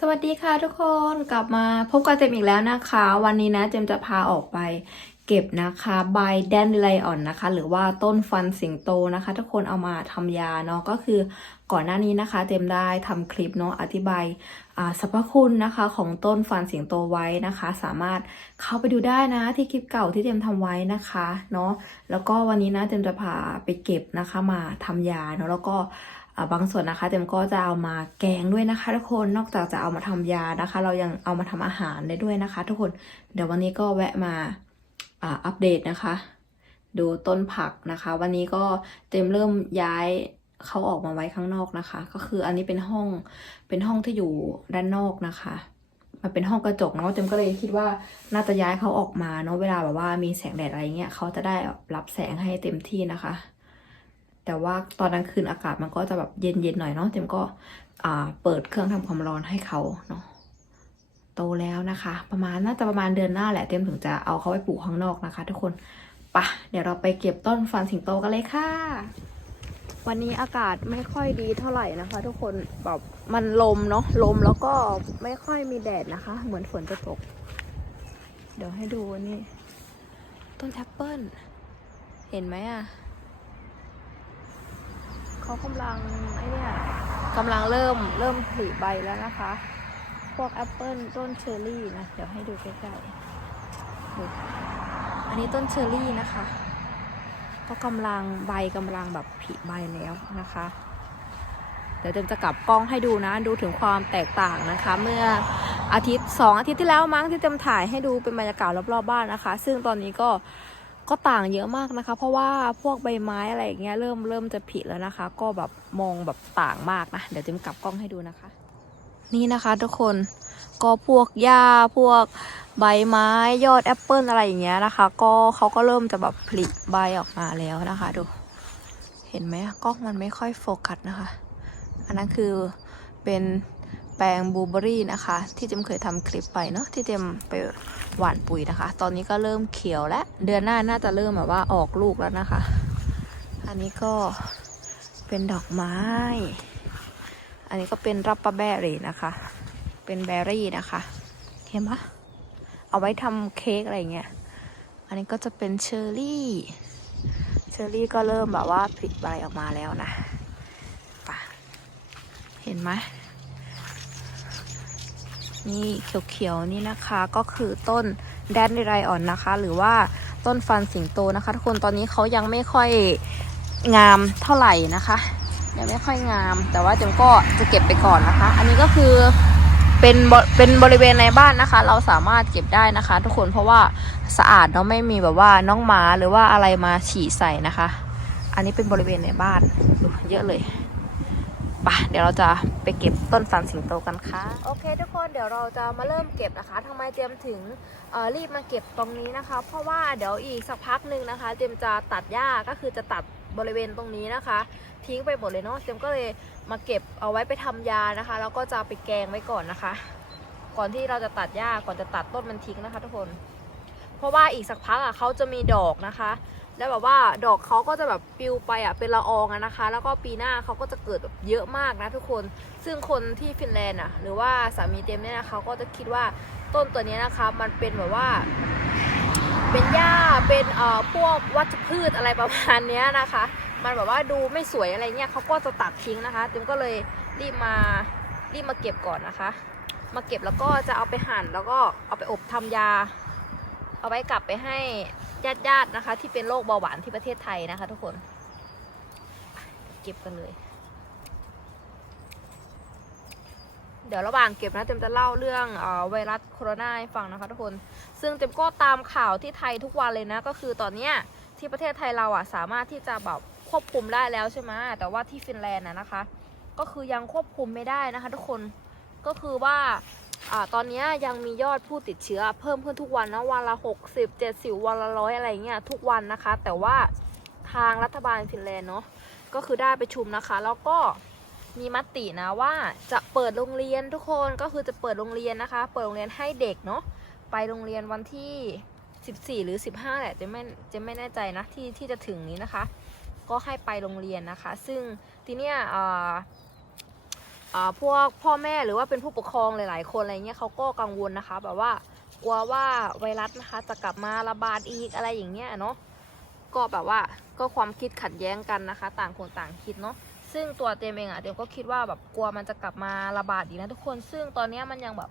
สวัสดีค่ะทุกคนกลับมาพบกับเจมอีกแล้วนะคะ วันนี้นะเจมจะพาออกไปเก็บนะคะใบแดนไลออนนะคะ หรือว่าต้นฟันสิงโตนะคะ ทุกคนเอามาทำยาเนาะก็คือก่อนหน้านี้นะคะ เจมได้ทำคลิปเนาะอธิบายสรรพคุณนะคะของต้นฟันสิงโตไว้นะคะ สามารถเข้าไปดูได้นะที่คลิปเก่าที่เจมทำไว้นะคะเนาะแล้วก็วันนี้นะเจมจะพาไปเก็บนะคะมาทำยาเนาะแล้วก็ บางส่วนนะคะเต็มก็จะเอามาแกงด้วยนะคะทุกคนนอกจากจะเอามาทำยานะคะ เรายังเอามาทำอาหารได้ด้วยนะคะ ทุกคนเดี๋ยววันนี้ก็แวะมาอัปเดตนะคะ ดูต้นผักนะคะ วันนี้ก็เต็มเริ่มย้ายเขาออกมาไว้ข้างนอกนะคะ ก็คืออันนี้เป็นห้องเป็นห้องที่อยู่ด้านนอกนะคะมันเป็นห้องกระจกเนาะเจมก็เลยคิดว่าน่าจะย้ายเขาออกมาเนาะเวลาแบบว่ามีแสงแดดอะไรเงี้ยเขาจะได้รับแสงให้เต็มที่นะคะ แต่ว่าตอนกลางคืนอากาศมันก็จะแบบเย็นๆหน่อยเนาะเจมก็เปิดเครื่องทำความร้อนให้เขาเนาะโตแล้วนะคะ ประมาณน่าจะประมาณเดือนหน้าแหละเต็มถึงจะเอาเขาไปปลูกข้างนอกนะคะ ทุกคนปะเดี๋ยวเราไปเก็บต้นฟันสิงโตกันเลยค่ะ วันนี้อากาศไม่ค่อยดีเท่าไหร่นะคะ ทุกคนแบบมันลมเนาะลมแล้วก็ไม่ค่อยมีแดดนะคะ เหมือนฝนจะตก เดี๋ยวให้ดูนี่ ต้นแอปเปิลเห็นไหมอะ เขากำลังไอเนี่ยกำลังเริ่มเริ่มผลิใบแล้วนะคะ พวกแอปเปิลต้นเชอร์รี่นะ เดี๋ยวให้ดูใกล้ๆอันนี้ต้นเชอร์รี่นะคะก็กำลังใบกำลังแบบผลิใบแล้วนะคะ เดี๋ยวเจมจะกลับกล้องให้ดูนะ ดูถึงความแตกต่างนะคะ เมื่ออาทิตย์สองอาทิตย์ที่แล้วมั้งที่เจมถ่ายให้ดูเป็นบรรยากาศรอบๆบ้านนะคะ ซึ่งตอนนี้ก็ ก็ต่างเยอะมากนะคะ เพราะว่าพวกใบไม้อะไรอย่างเงี้ยเริ่มเริ่มจะผลิแล้วนะคะ ก็แบบมองแบบต่างมากนะ เดี๋ยวเจมกลับกล้องให้ดูนะคะ นี่นะคะทุกคนก็พวกหญ้าพวกใบไม้ยอดแอปเปิลอะไรอย่างเงี้ยนะคะ ก็เขาก็เริ่มจะแบบผลิใบออกมาแล้วนะคะ ดู เห็นไหมกล้องมันไม่ค่อยโฟกัสนะคะ อันนั้นคือเป็น แปลงบลูเบอรี่นะคะ ที่เจมเคยทำคลิปไปเนาะที่เจมไปหว่านปุ๋ยนะคะ ตอนนี้ก็เริ่มเขียวและเดือนหน้าน่าจะเริ่มแบบว่าออกลูกแล้วนะคะ อันนี้ก็เป็นดอกไม้ อันนี้ก็เป็นรับประแบรี่นะคะ เป็นแบรี่นะคะเห็นปะเอาไว้ทำเค้กอะไรเงี้ย อันนี้ก็จะเป็นเชอร์รี่ เชอร์รี่ก็เริ่มแบบว่าผลิใบออกมาแล้วนะปะเห็นไหม นี่เขียวๆนี่นะคะก็คือต้นแดนไรอ่อนนะคะ หรือว่าต้นฟันสิงโตนะคะ ทุกคนตอนนี้เขายังไม่ค่อยงามเท่าไหร่นะคะ ยังไม่ค่อยงาม แต่ว่าเจมก็จะเก็บไปก่อนนะคะ อันนี้ก็คือเป็นเป็นบริเวณในบ้านนะคะ เราสามารถเก็บได้นะคะ ทุกคนเพราะว่าสะอาดเนาะไม่มีแบบว่าน้องหมาหรือว่าอะไรมาฉี่ใส่นะคะ อันนี้เป็นบริเวณในบ้านเยอะเลย ปะเดี๋ยวเราจะไปเก็บต้นฟันสิงโตกันค่ะ โอเค ทุกคนเดี๋ยวเราจะมาเริ่มเก็บนะคะทำไมเจมถึงรีบมาเก็บตรงนี้นะคะ เพราะว่าเดี๋ยวอีกสักพักหนึ่งนะคะเจมจะตัดหญ้าก็คือจะตัดบริเวณตรงนี้นะคะ ทิ้งไปหมดเลยเนาะเจมก็เลยมาเก็บเอาไว้ไปทำยานะคะ แล้วก็จะไปแกงไว้ก่อนนะคะ ก่อนที่เราจะตัดหญ้าก่อนจะตัดต้นมันทิ้งนะคะ ทุกคน เพราะว่าอีกสักพักอะเขาจะมีดอกนะคะ แล้วแบบว่าดอกเขาก็จะแบบปลิวไปอะเป็นละอองอะนะคะ แล้วก็ปีหน้าเขาก็จะเกิดแบบเยอะมากนะทุกคน ซึ่งคนที่ฟินแลนด์อะ หรือว่าสามีเต็มเนี่ยนะเขาก็จะคิดว่าต้นตัวนี้นะคะมันเป็นแบบว่า เป็นหญ้าเป็นเอ่อพวกวัชพืชอะไรประมาณนี้นะคะ มันแบบว่าดูไม่สวยอะไรเงี้ยเขาก็จะตัดทิ้งนะคะเต็มก็เลยรีบมารีบมาเก็บก่อนนะคะ มาเก็บแล้วก็จะเอาไปหั่นแล้วก็เอาไปอบทำยา เอาไว้กลับไปให้ญาติญาติๆนะคะ ที่เป็นโรคเบาหวานที่ประเทศไทยนะคะ ทุกคน เก็บกันเลย เดี๋ยวระหว่างเก็บนะเจมจะเล่าเรื่องเออไวรัสโคโรนาให้ฟังนะคะ ทุกคน ซึ่งเจมก็ตามข่าวที่ไทยทุกวันเลยนะ ก็คือตอนเนี้ยที่ประเทศไทยเราอะสามารถที่จะแบบควบคุมได้แล้วใช่ไหมแต่ว่าที่ฟินแลนด์นะนะคะ ก็คือยังควบคุมไม่ได้นะคะ ทุกคนก็คือว่า อ่าตอนนี้ยังมียอดผู้ติดเชื้อเพิ่มขึ้นทุกวันนะวันละหกสิบเจ็ดสิบวันละร้อยอะไรเงี้ยทุกวันนะคะ แต่ว่าทางรัฐบาลฟินแลนด์เนาะก็คือได้ประชุมนะคะ แล้วก็มีมตินะว่าจะเปิดโรงเรียนทุกคนก็คือจะเปิดโรงเรียนนะคะ เปิดโรงเรียนให้เด็กเนาะไปโรงเรียนวันที่ 14 หรือ 15แหละจะไม่จะไม่แน่ใจนะที่ที่จะถึงนี้นะคะ ก็ให้ไปโรงเรียนนะคะ ซึ่งทีเนี้ยอ่า พวกพ่อแม่หรือว่าเป็นผู้ปกครองหลาย ๆ คนอะไรเงี้ยเขาก็กังวลนะคะ แบบว่ากลัวว่าไวรัสนะคะจะกลับมาระบาดอีกอะไรอย่างเงี้ยเนาะก็แบบว่าก็ความคิดขัดแย้งกันนะคะ ต่างคนต่างคิดเนาะซึ่งตัวเต็มเองอะเต็มก็คิดว่าแบบกลัวมันจะกลับมาระบาดอีกนะทุกคนซึ่งตอนนี้มันยังแบบ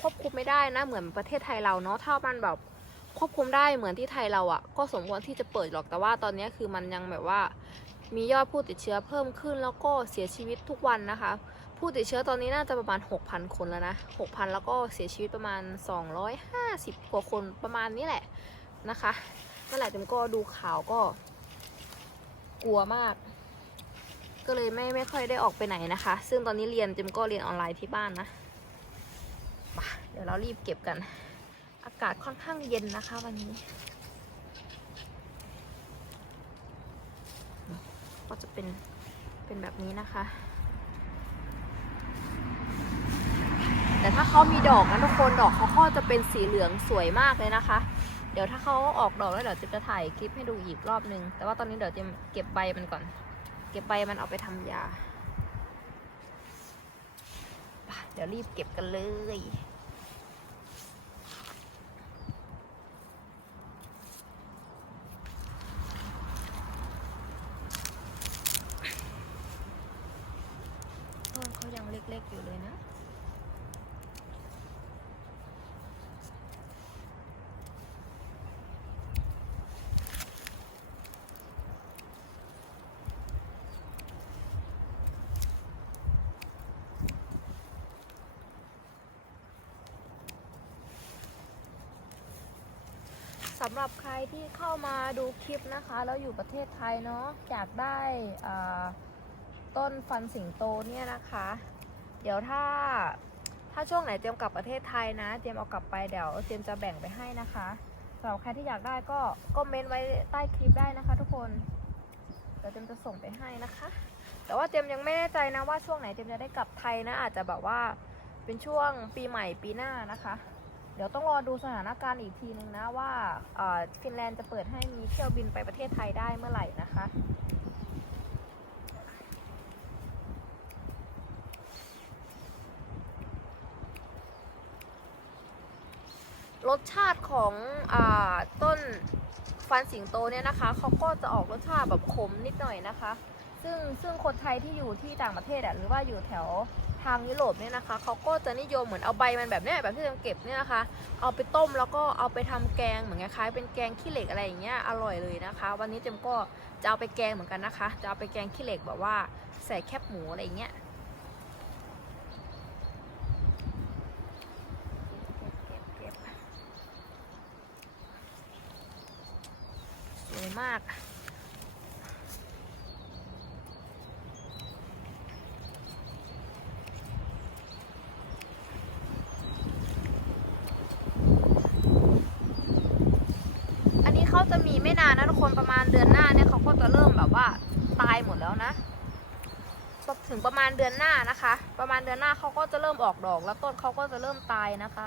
ควบคุมไม่ได้นะเหมือนประเทศไทยเราเนาะถ้ามันแบบควบคุมได้เหมือนที่ไทยเราอะก็สมควรที่จะเปิดหรอกแต่ว่าตอนนี้คือมันยังแบบว่า มียอดผู้ติดเชื้อเพิ่มขึ้นแล้วก็เสียชีวิตทุกวันนะคะ ผู้ติดเชื้อตอนนี้น่าจะประมาณ 6,000 คนแล้วนะ 6,000 แล้วก็เสียชีวิตประมาณ 250 กว่าคนประมาณนี้แหละนะคะนั่นแหละเจมก็ดูข่าวก็ กลัวมาก ก็เลยไม่ไม่ค่อยได้ออกไปไหนนะคะ ซึ่งตอนนี้เรียนเจมก็เรียนออนไลน์ที่บ้านนะมาเดี๋ยวเรารีบเก็บกัน อากาศค่อนข้างเย็นนะคะ วันนี้ ก็จะเป็นเป็นแบบนี้นะคะ แต่ถ้าเขามีดอกนะทุกคนดอกเขาก็จะเป็นสีเหลืองสวยมากเลยนะคะ เดี๋ยวถ้าเขาออกดอกแล้วเดี๋ยวจะจะถ่ายคลิปให้ดูอีกรอบนึง แต่ว่าตอนนี้เดี๋ยวจะเก็บใบมันก่อน เก็บใบมันเอาไปทำยา เดี๋ยวรีบเก็บกันเลยต้นเขายังเล็กๆอยู่เลยนะำหรับใครที่เข้ามาดูคลิปนะคะแล้วอยู่ประเทศไทยเนาะอยากได้ต้นฟันสิงโตเนี่ยนะคะ เดี๋ยวถ้าถ้าช่วงไหนเตรียมกลับประเทศไทยนะเตรียมเอากลับไปเดี๋ยวเตรียมจะแบ่งไปให้นะคะสำหรับใครที่อยากได้ก็ก็เมนไว้ใต้คลิปได้นะคะ ทุกคนเดี๋ยวเตรียมจะส่งไปให้นะคะ แต่ว่าเตรียมยังไม่แน่ใจนะว่าช่วงไหนเตรียมจะได้กลับไทยนะอาจจะแบบว่าเป็นช่วงปีใหม่ปีหน้านะคะ เดี๋ยวต้องรอดูสถานการณ์อีกทีนึงนะว่าฟินแลนด์จะเปิดให้มีเที่ยวบินไปประเทศไทยได้เมื่อไหร่นะคะรสชาติของอต้นฟันสิงโตเนี่ยนะคะเขาก็จะออกรสชาติแบบขมนิดหน่อยนะคะ ซึ่งซึ่งคนไทยที่อยู่ที่ต่างประเทศอะหรือว่าอยู่แถว ทางยุโรปเนี่ยนะคะเขาก็จะนิยมเหมือนเอาใบมันแบบเนี้ยแบบที่เราเก็บเนี่ยนะคะ เอาไปต้มแล้วก็เอาไปทำแกงเหมือนคล้ายๆเป็นแกงขี้เหล็กอะไรอย่างเงี้ยอร่อยเลยนะคะ วันนี้เจมก็จะเอาไปแกงเหมือนกันนะคะ จะเอาไปแกงขี้เหล็กแบบว่าใส่แคบหมูอะไรอย่างเงี้ยเก็บเก็บเก็บสวยมาก อันนี้เขาจะมี ไม่นานนะทุกคนประมาณเดือนหน้าเนี่ยเขาก็จะเริ่มแบบว่าตายหมดแล้วนะถึงประมาณเดือนหน้านะคะ ประมาณเดือนหน้าเขาก็จะเริ่มออกดอก แล้วต้นเขาก็จะเริ่มตายนะคะ